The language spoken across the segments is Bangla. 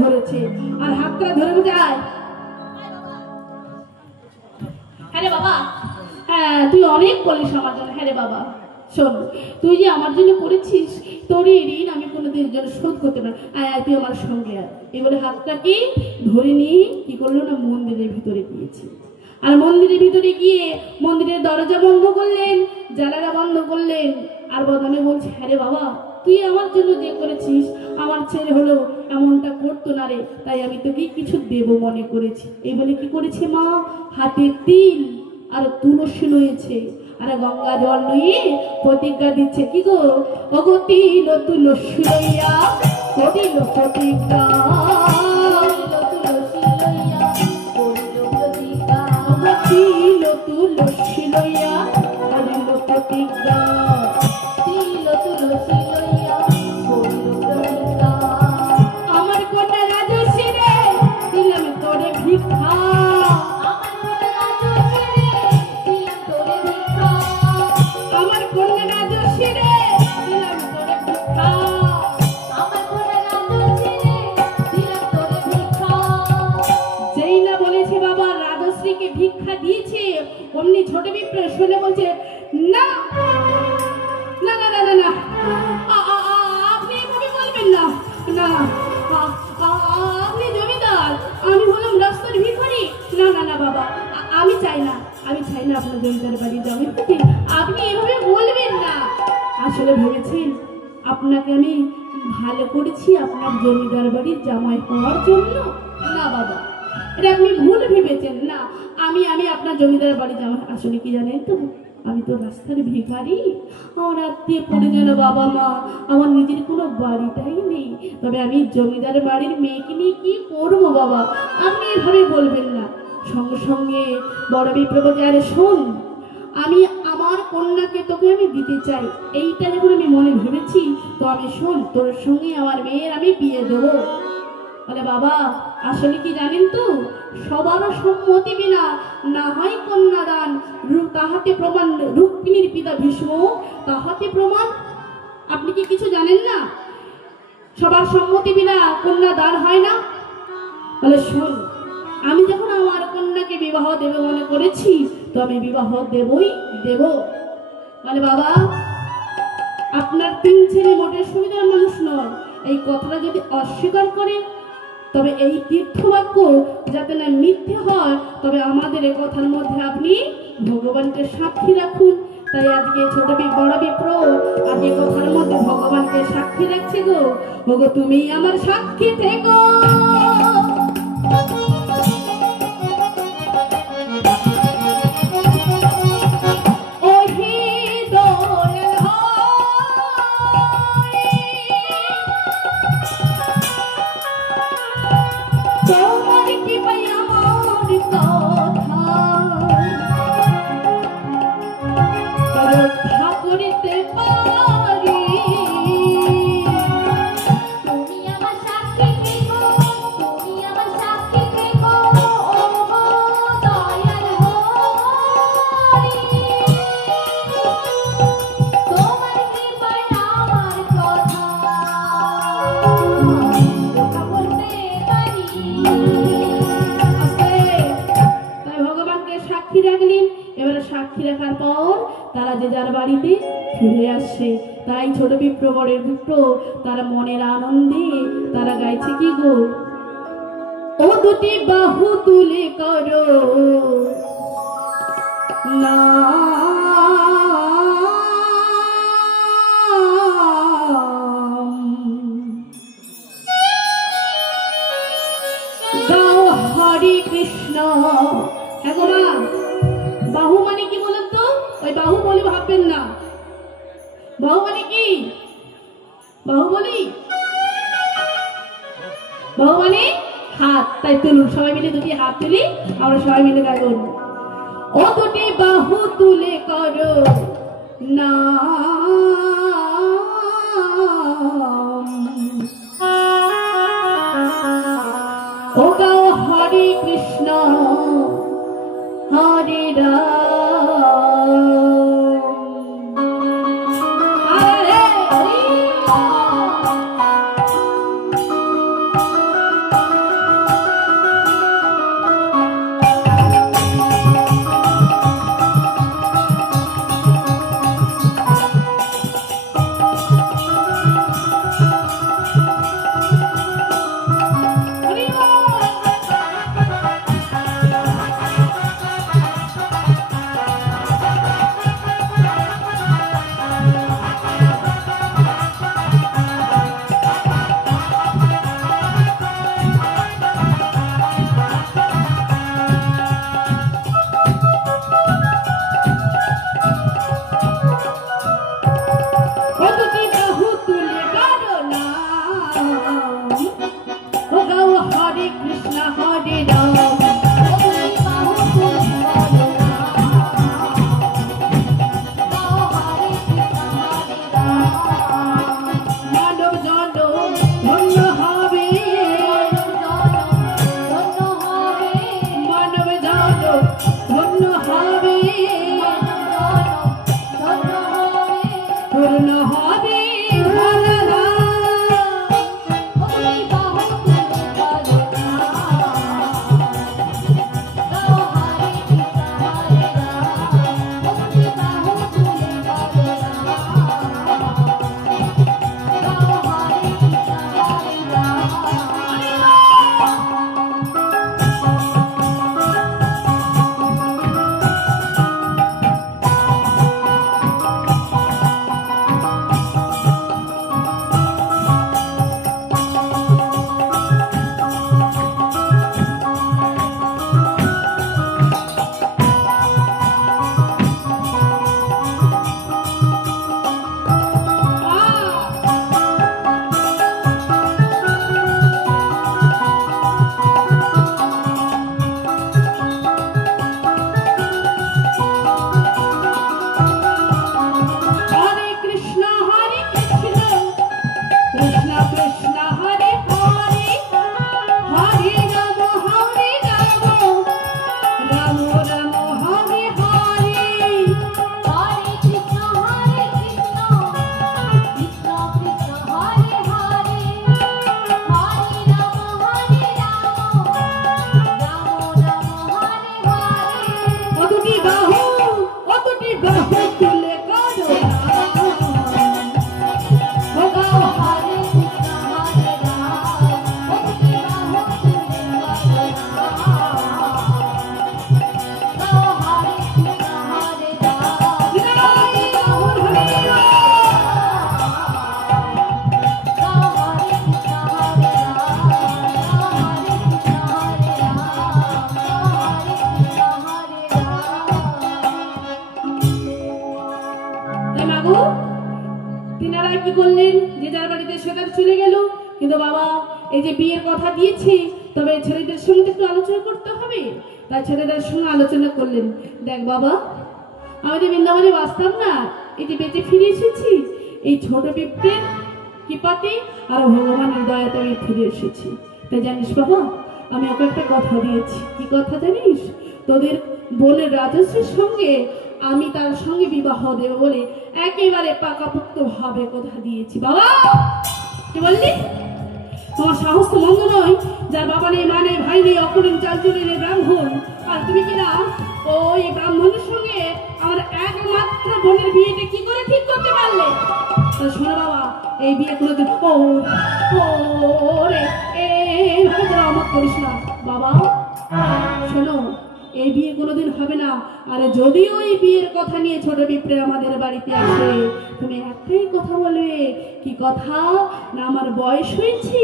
ধরেছে আর হাতটা ধরে বলছে আয়। হ্যাঁ রে বাবা, হ্যাঁ তুই অনেক বলিস আমার জন্য। হ্যাঁ রে বাবা শোন, তুই যে আমার জন্য করেছিস তোর এই ঋণ আমি কোনোদিনের জন্য শোধ করতে পারি। আয় আয় তুই আমার সঙ্গে আয়। এই বলে হাতটাকে ধরে নিয়ে কি করলো না, মন্দিরের ভিতরে গিয়েছে। আর মন্দিরের ভিতরে গিয়ে মন্দিরের দরজা বন্ধ করলেন, জানালা বন্ধ করলেন, আর বদনে বলছে হ্যাঁ রে বাবা, তুই আমার জন্য যে করেছিস, আমার ছেলে হলো এমনটা করতো না রে, তাই আমি তোকে কিছু দেব মনে করেছি। এই বলে কি করেছে মা, হাতে তিল আর তুলসী লয়েছে আর গঙ্গা জল নিয়ে প্রতিজ্ঞা দিচ্ছে কি গো, ওগো তিল তুলসী লইয়া করিল প্রতিজ্ঞা, তিল তুলসী লইয়া করিল প্রতিজ্ঞা, তিল তুলসী লইয়া করিল প্রতিজ্ঞা। আমার কন্যা রাজশ্রী রে দিলাম তোরে ভিক্ষা, আমার কন্যা রাজশ্রী রে দিলাম তোরে ভিক্ষা, আমার কন্যা রাজশ্রী রে দিলাম তোরে ভিক্ষা। যেই না বলেছে বাবা রাজশ্রীকে ভিক্ষা দিয়েছে, অমনি ছোট বিপ্র শুনে বলছে না না না না না না, আপনি এভাবে বলবেন না, না আপনি জমিদার, আমি হলাম রাস্তার ভিখারি। না না না বাবা, আমি চাই না, আমি চাই না আপনার জমিদার বাড়ি যাবে, আপনি এভাবে বলবেন না। আসলে ভেবেছেন আপনাকে আমি ভালো করেছি আপনার জমিদার বাড়ির জামাই হওয়ার জন্য? না বাবা, এটা আপনি ভুল ভেবেছেন। না আমি আমি আপনার জমিদার বাড়ি জামাই, আসলে কি জানেন তো, আমি তো রাস্তার ভিখারি, আমার আত্মীয় পরিজন বাবা মা, আমার নিজের কোনো বাড়িটাই নেই, তবে আমি জমিদার বাড়ির মেয়েকে নিয়ে কি করবো বাবা, আপনি এভাবে বলবেন না। সঙ্গে সঙ্গে বড় বিপ্রবকে আরে শোন, আমি আমার কন্যাকে তোকে আমি দিতে চাই, এইটা যখন আমি মনে ভেবেছি, তো আমি শোন তোর সঙ্গে আমার মেয়ের আমি বিয়ে দেবো। বলে বাবা আসলে কি জানেন তো, সবার সম্মতি বিনা না হয় কন্যাদান, তাহাতে প্রমাণ রুক্মিণীর পিতা ভীষ্ম, তাহাতে প্রমাণ। আপনি কি কিছু জানেন না, সবার সম্মতি বিনা কন্যাদান হয় না? বলে শোন, আমি যখন আমার কন্যাকে বিবাহ দেবে মনে করেছি, তো আমি বিবাহ দেবই দেব। বলে বাবা আপনার তিন ছেলে মোটের সুবিধার মানুষ নয়, এই কথাটা যদি অস্বীকার করে তবে এই তীর্থবাক্য যাতে না মিথ্যে হয়, তবে আমাদের এই কথার মধ্যে আপনি ভগবানকে সাক্ষী রাখুন। তাই আজকে ছোট বড় বিপ্র আজকে কথার মধ্যে ভগবানকে সাক্ষী রাখছে গো, ওগো তুমি আমার সাক্ষী থেকো। তোমার কি পাই আমার কথা রক্ষা করিতে পারি, তুমি আমার সাক্ষী থেকো, তুমি আমার সাক্ষী থেকো, ও দয়াল হরি, তোমার কি পাই আমার কথা রক্ষা করতে পারি। সাক্ষী রাখলেন, এবারে সাক্ষী রাখার পর তারা যে যার বাড়িতে ফিরে আসছে। তাই ছোট বিপ্র বড়ের বিপ্র তারা মনের আনন্দে তারা গাইছে কি গো, ও দুটি বাহু তুলে করো না গাও হরে কৃষ্ণ। হ্যাঁ গো মা, বাহু মানে কি বলেন তো, ওই বাহু বলে ভাববেন না। বাহু মানে কি, বাহু বলি, বাহু মানে হাত। তাই তুলুন সবাই মিলে দুটি হাত তুলি, আমরা সবাই মিলে গাইব, ও দুটি বাহু তুলে করো না ও গাও হরে কৃষ্ণ হরে রাম। তার চলে গেল। কিন্তু বাবা এই যে বিয়ের কথা দিয়েছি, তবে ছেলেদের সঙ্গে তো একটু আলোচনা করতে হবে। তাই ছেলেদের সঙ্গে আলোচনা করলেন, দেখ বাবা, আমি তো বৃন্দাবনে বাঁচতাম না, এই যে বেঁচে ফিরে এসেছি এই ছোট পিঁপড়ের কৃপাতে আর ভগবানের দয়াতে আমি ফিরে এসেছি। তাই জানিস বাবা, আমি ওকে একটা কথা দিয়েছি। কি কথা জানিস? তোদের বোনের রাজশ্রীর সঙ্গে আমি তার সঙ্গে বিবাহ দেব বলে একেবারে পাকাপোক্ত ভাবে কথা দিয়েছি। বাবা কি বললি? তোমার সাহস তো মন্দ নয়, যার বাবা নেই, মা নেই, ভাই নেই, অকুলীন চালচুলি নেই, ব্রাহ্মণ, আর তুমি কিনা ওই ব্রাহ্মণের সঙ্গে আমার একমাত্র বোনের বিয়েটা কি করে ঠিক করতে পারলে? শোনো বাবা, এই বিয়ে কোনোদিন রে এইভাবে তোরা অমত করিস না বাবা। শোনো, এই বিয়ে কোনোদিন হবে না। আর যদিও এই বিয়ের কথা নিয়ে ছোট পিঁপড়ে আমাদের বাড়িতে আসে, তুমি একটাই কথা বলবে। কি কথা? না আমার বয়স হয়েছে,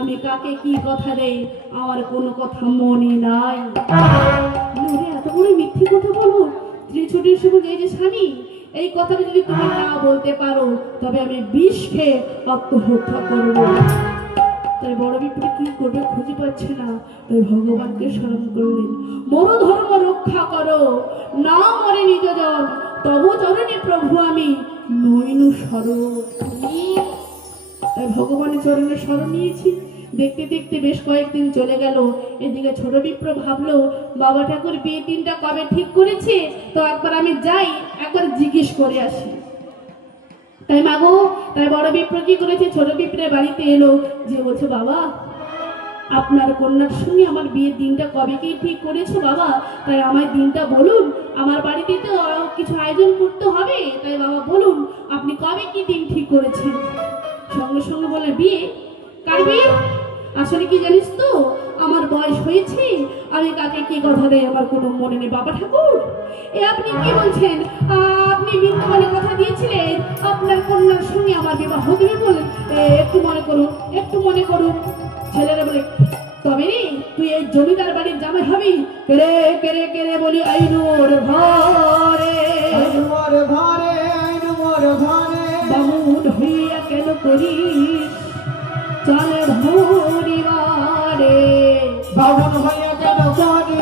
আমি কাকে কি কথা দেই আমার কোনো কথা মনে নাই। এত বড় মিথ্যে কথা বলবো? ছোটের সঙ্গে এই যে স্বামী, এই কথাটা যদি তুমি না বলতে পারো তবে আমি বিষ খেয়ে আত্মহত্যা করবো। তাই বড় বিপদে কি করবে খুঁজে পাচ্ছে না, তাই ভগবানকে স্মরণ করলেন। মর ধর্ম রক্ষা করো, না মরে নিজ জন, তব চরণে প্রভু আমি নইনু শরণ। তাই ভগবানের চরণে শরণ নিয়েছি। দেখতে দেখতে বেশ কয়েকদিন চলে গেল। এদিকে ছোট বিপ্র ভাবলো, বাবা ঠাকুর বিয়ে দিনটা কবে ঠিক করেছে, তো একবার আমি যাই, একবার জিজ্ঞেস করে আসি। তাই মাগো, তাই বড় বিপ্র কি করেছে, ছোট বিপ্রের বাড়িতে এলো, যে বলছে, বাবা আপনার কন্যার সঙ্গে আমার বিয়ের দিনটা কবে কি ঠিক করেছো বাবা? তাই আমার দিনটা বলুন, আমার বাড়িতে তো কিছু আয়োজন করতে হবে, তাই বাবা বলুন আপনি কবে কি দিন ঠিক করেছেন। সঙ্গে সঙ্গে বলে, বিয়ে? কার বিয়ে? আসলে কি জানিস তো, আমার বয়স হয়েছে, আমি কাকে কি কথা দেয় আমার কোনো মনে নেই। বাবা ঠাকুর, এ আপনি কি বলছেন? আপনি বৃন্দাবনে কথা দিয়েছিলেন আপনার কন্যার সঙ্গে আমার বিবাহ দেবে বলেন। একটু মনে করুন, একটু মনে করুন। ছেলেরা বলে, তবে রে তুই এই জমিদার বাড়ির জামাই হবি? কেড়ে কেড়ে কেড়ে বলি, আইনুর ঘরে বামুন হইয়া কেন করিস চলে ধরিবারে? বামুন হইয়া কেন করিস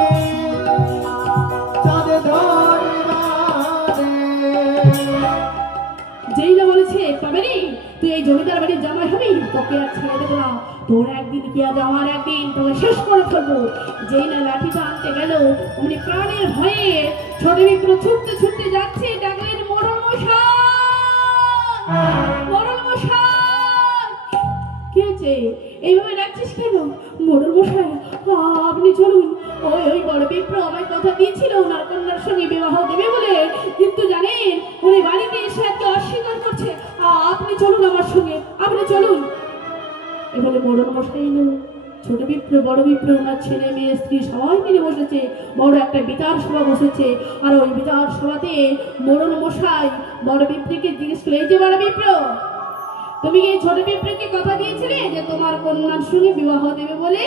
চলে ধরিবারে? যেই না বলেছে, তবে রে তুই এই জমিদার বাড়ির জামাই হবি, তোকে আর ছেড়ে দেবো না। তোর একদিন কি আজ আমার একদিন, তোকে শেষ করে ফেলবো। যেই না লাঠিটা আনতে গেল, অমনি প্রাণের ভয়ে ছোট বিপ্র ছুটতে ছুটতে যাচ্ছে, ডাকলেন, মোড়ল মশাই, মোড়ল মশাই। কি হয়েছে, এইভাবে ডাকছিস কেন? মোড়ল মশাই আপনি চলুন, ওই বড় বিপ্র আমায় কথা দিয়েছিল ওনার কন্যার সঙ্গে বিবাহ দেবে বলে, কিন্তু জানেন উনি বাড়িতে এসে এত অস্বীকার করছে। আপনি চলুন আমার সঙ্গে, আপনি চলুন। এবারে মোড়ল মশাই এলো। ছোট বিপ্র, বড় বিপ্র, ওনার ছেলে মেয়ে স্ত্রী সবাই মিলে বসেছে, বড় একটা বিচার সভা বসেছে। আর ওই বিচার সভাতে মোড়ল মশাই বড় বিপ্রকে জিজ্ঞেস করলে, এই যে বড় বিপ্র, তুমি এই ছোট পিঁপড়েকে কথা দিয়েছিলে যে তোমার কন্যার সঙ্গে বিবাহ দেবে বলে?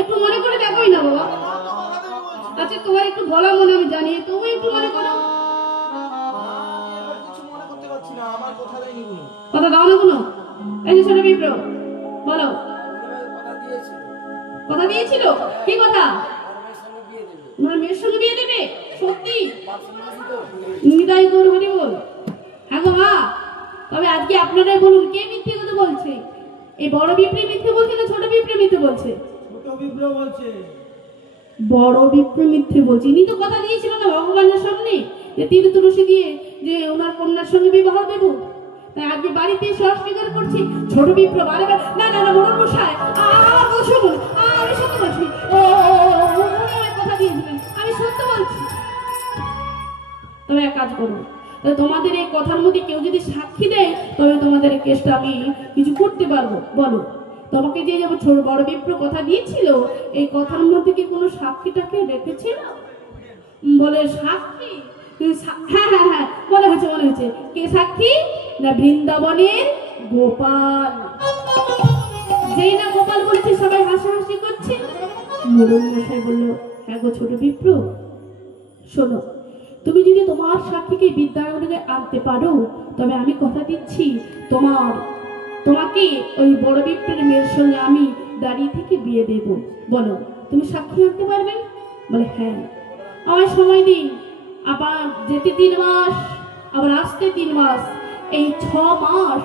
একটু মনে করে দেখোই না বাবা। আচ্ছা তোমার একটু বলা মনে আমি জানি, তুমি একটু মনে করো। কথা দাও না কোনো? এই যে ছোট পিঁপড়, বলো। কথা দিয়েছিল? কি কথা? তোমার মেয়ের সঙ্গে বিয়ে দেবে? সত্যি? নিতাই গৌর হরি বল। হ্যাঁ গো মা, তবে আজকে আপনারাই বলুন, কে মিথ্যে কথা বলছে? এই বড় বিপ্রে মিথ্যে বলছে না ছোট বিপ্রে মিথ্যে বলছে? ছোট বিপ্র বলছে। বড় বিপ্রে মিথ্যে বলছে। ইনি তো কথা দিয়েছিল না ভগবানের সামনে যে তীর তুলসী দিয়ে যে ওনার কন্যার সঙ্গে বিবাহ দেব, তাই আজকে বাড়িতে এসে অস্বীকার করছি। ছোট বিপ্র বারে বারে, না না না মোড়ল মশাই আমার কথা শুনুন, আমি সত্য বলছি, উনি আমায় কথা দিয়েছিলেন, আমি সত্য বলছি। তবে এক কাজ করুন, তোমাদের এই কথার মধ্যে কেউ যদি সাক্ষী দেয় তবে তোমাদের এই কেসটা আমি কিছু করতে পারবো। বলো, তোমাকে যে ছোট বড় বিপ্র কথা দিয়েছিল, এই কথার মধ্যে কি কোনো সাক্ষীটাকে রেখেছিল? বলে সাক্ষী? হ্যাঁ হ্যাঁ হ্যাঁ, মনে হয়েছে মনে হয়েছে। কে সাক্ষী? না বৃন্দাবনের গোপাল। যেই না গোপাল বলেছে সবাই হাসাহাসি করছে। মোড়ল মশাই বলল, হ্যাঁ গো ছোট বিপ্র, শোনো, তুমি যদি তোমার সাক্ষীকে বিদ্যানগরে আনতে পারো, তবে আমি কথা দিচ্ছি তোমাকে ওই বড় বিপ্রের মেয়ের সঙ্গে আমি দাঁড়িয়ে থেকে বিয়ে দেব। বলো, তুমি সাক্ষী আনতে পারবে? বলে হ্যাঁ। আমার সময় দিন, আবার যেতে 3 মাস, আবার আসতে 3 মাস, এই 6 মাস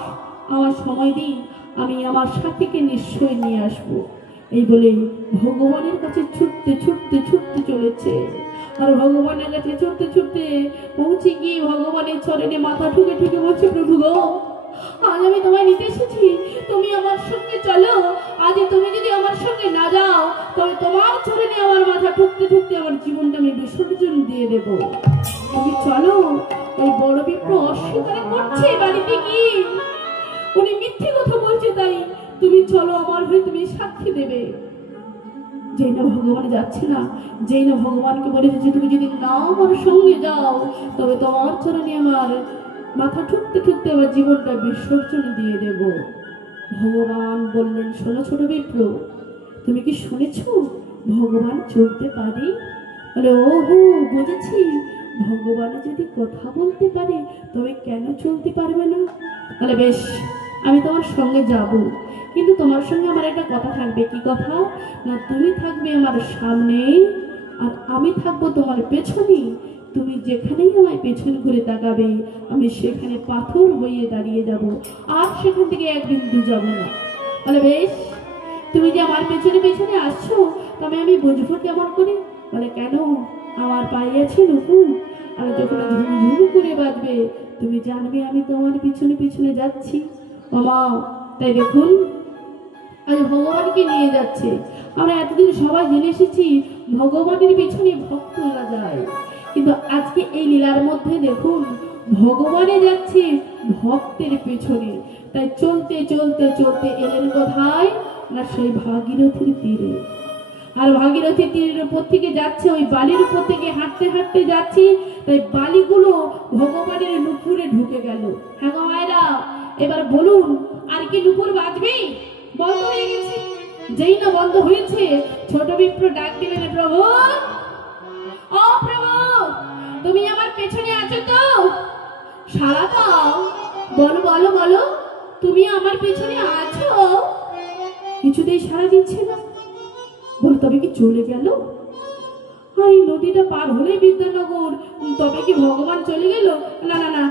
আমার সময় দিন, আমি আমার সাথীকে নিশ্চয়ই নিয়ে আসব। এই বলে ভগবানের কাছে ছুটতে ছুটতে ছুটতে চলেছে। আর ভগবানের কাছে ছুটতে ছুটতে পৌঁছে গিয়ে ভগবানের চরণে মাথা ঠুকে ঠুকে বলছে, প্রভু গো, আজ আমি তোমায় নিতে এসেছি, তুমি আমার সঙ্গে চলো। আজ তুমি যদি আমার সঙ্গে না যাও, তবে তোমার চরণে আমার মাথা ঠুকতে ঠুকতে আমার জীবনটা আমি বিসর্জন দিয়ে দেব। তুমি চলো। ওই বড় বিপ্র অস্বীকার করছে বাড়িতে কি, উনি মিথ্যে কথা বলছে, তাই তুমি চলো, আমার হয়ে তুমি সাক্ষী দেবে। যেই না ভগবান যাচ্ছে না, যেই না ভগবানকে বলেছে যে তুমি যদি না আমার সঙ্গে যাও, তবে তোমার চরণে আমার মাথা ঠুকতে ঠুকতে আমার জীবনটা বিসর্জন দিয়ে দেব। ভগবান বললেন, শোনো ছোট বিপ্র, তুমি কি শুনেছ ভগবান চলতে পারে? বলে ও হো, বুঝেছি, ভগবান যদি কথা বলতে পারে তবে কেন চলতে পারবে না? বলে বেশ, আমি তোমার সঙ্গে যাব, কিন্তু তোমার সঙ্গে আমার একটা কথা থাকবে। কি কথা? না, তুমি থাকবে আমার সামনে আর আমি থাকবো তোমার পেছনে। তুমি যেখানেই আমায় পেছন ঘুরে তাকাবে, আমি সেখানে পাথর হয়ে দাঁড়িয়ে যাব, আর সেখান থেকে এক বিন্দু যাব না। বলে বেশ, তুমি যে আমার পেছনে পেছনে আসছো, তবে আমি বুঝবো কেমন করে? বলে কেন, আমার পায়ে আছে নুপুর, আর যখন ঝুমঝুম করে বাজবে, তুমি জানবে আমি তোমার পিছনে পিছনে যাচ্ছি। মামা, তাই দেখুন আজ ভগবানকে নিয়ে যাচ্ছে। আমরা এতদিন সবাই জেনে এসেছি ভগবানের পিছনে ভক্তরা যায়, কিন্তু আজকে এই লীলার মধ্যে দেখুন ভগবানে যাচ্ছে ভক্তের পেছনে। তাই চলতে চলতে চলতে এলেন কোথায়? না সেই ভাগীরথীর তীরে। আর ভাগীরথীর তীরের উপর থেকে যাচ্ছে, ওই বালির উপর থেকে হাঁটতে হাঁটতে যাচ্ছে, তাই বালিগুলো ভগবানের নুপুরে ঢুকে গেল। হ্যাঁ গো মায়েরা, এবার বলুন আর কি নুপুর বাজবে? বন্ধ হয়ে গেছে। যেই না বন্ধ হয়েছে, ছোট বিপ্র ডাক দিলেন, প্রভু, ও প্রভু, তুমি আমার পেছনে আছো তো? সারা দাও, বলো বলো বলো, তুমি আমার পেছনে আছো? কিছুতেই সারা দিচ্ছে না। বল তবে কি চলে গেল? আর এই নদীটা পার হলে বিদ্যানগর, তবে কি ভগবান চলে গেল? না না না,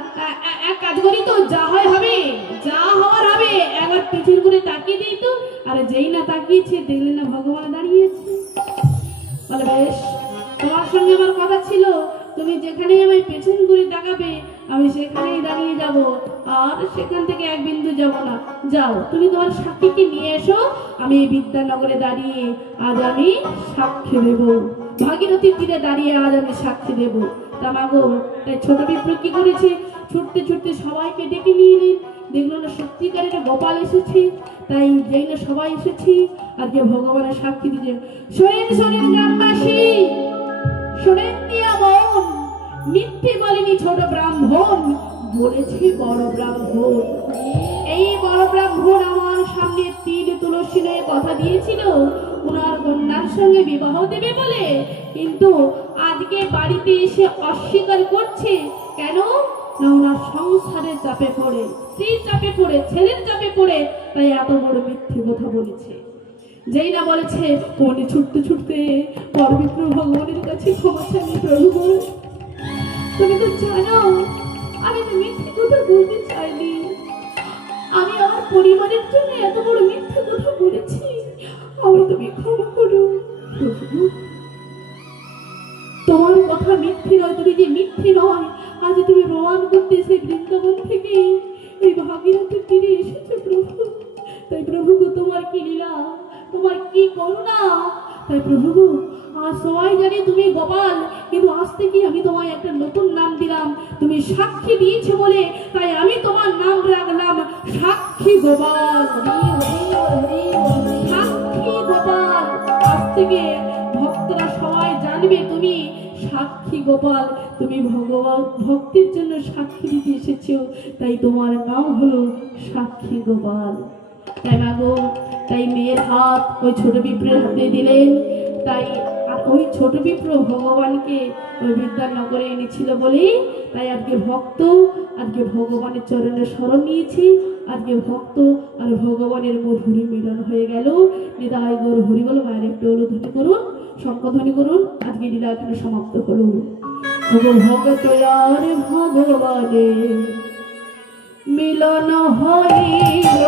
এক কাজ করি তো, যা হয় হবে, যা হওয়ার হবে। একবার পিছন করে তাকিয়ে দিই তো। আরে যেই না তাকিয়েছে, দেখলেন না ভগবান দাঁড়িয়েছে। বলে বেশ, তোমার সঙ্গে আমার কথা ছিল, তুমি যেখানেই আমায় পেছন করে তাকাবে, আমি সেখানেই দাঁড়িয়ে যাব, আর সেখান থেকে এক বিন্দু যাব না। যাও, তুমি তোমার সাক্ষীকে নিয়ে এসো, আমি এই বিদ্যানগরে দাঁড়িয়ে আজ আমি সাক্ষী দেব। ভাগীরথীর তীরে দাঁড়িয়ে আজ আমি সাক্ষী দেব। তা মাগো, তাই ছোট বিপ্র কি করেছে? ছুটতে ছুটতে সবাইকে ডেকে নিয়ে এলেন। দেখলো না সত্যিকারের গোপাল এসেছে। তাই যেই না সবাই এসেছি, আজকে ভগবানের সাক্ষী দিতে। শোনেন শোনেন গ্রামবাসী, শোনেন দিয়া বোন, মিথ্যে বলেনি ছোট ব্রাহ্মণ, বলেছে বড় ব্রাহ্মণ। এই বড় ব্রাহ্মণ আমার সামনে 3 তুলসী নিয়ে কথা দিয়েছিল ওনার কন্যার সঙ্গে বিবাহ দেবে বলে, কিন্তু আজকে বাড়িতে এসে অস্বীকার করছে। কেন? না, ওনার সংসারের চাপে পড়ে, স্ত্রীর চাপে পড়ে, ছেলের চাপে পড়ে, তাই এত বড় মিথ্যে কথা বলেছে। যেই না বলেছে, উনি ছুটতে ছুটতে পরবিপ্র ভগবানের কাছে ক্ষমা চাইনি। প্রভু, তুমি তো জানো আমি তো মিথ্যে কথা বলতে চাইনি, আমি আমার পরিবারের জন্য এত বড় মিথ্যে কথা বলেছি, আমি তুমি ক্ষমা করো। প্রভু, তোমার কথা মিথ্যে নয়, তুমি যে মিথ্যে নয় আজ তুমি প্রমাণ করতে সেই বৃন্দাবন থেকে এই ভাগীরথীর তীরে এসেছো প্রভু। তাই প্রভু গো, তোমার কি লীলা, তোমার কি করুণা। তাই প্রভু গো, আর সবাই জানি তুমি গোপাল, কিন্তু আজ থেকে আমি তোমায় একটা নতুন নাম দিলাম। তুমি সাক্ষী দিয়েছো বলে তাই আমি তোমার নাম রাখলাম সাক্ষী গোপাল। সাক্ষী গোপাল, আজ থেকে ভক্তরা সবাই জানবে তুমি সাক্ষী গোপাল। তুমি ভগবান ভক্তির জন্য সাক্ষী দিতে এসেছো, তাই তোমার নাম হলো সাক্ষী গোপাল। তাই মাগো, তাই মেয়ের হাত ওই ছোট বিপ্রের হাতে দিলেন। তাই আর ওই ছোট বিপ্র ভগবানকে ওই বিদ্যানগরে এনেছিল বলে তাই আজকে ভক্ত আজকে ভগবানের চরণে শরণ নিয়েছি। আজকে ভক্ত আর ভগবানের মধুরী মিলন হয়ে গেল। নিতাই গৌর হরি বল। মায়ের একটু অনুধ্বনি করুন, শঙ্খধ্বনি করুন। আজকে লীলা এখানে সমাপ্ত হলো। ভগত আর ভগবানের মিলন হইল।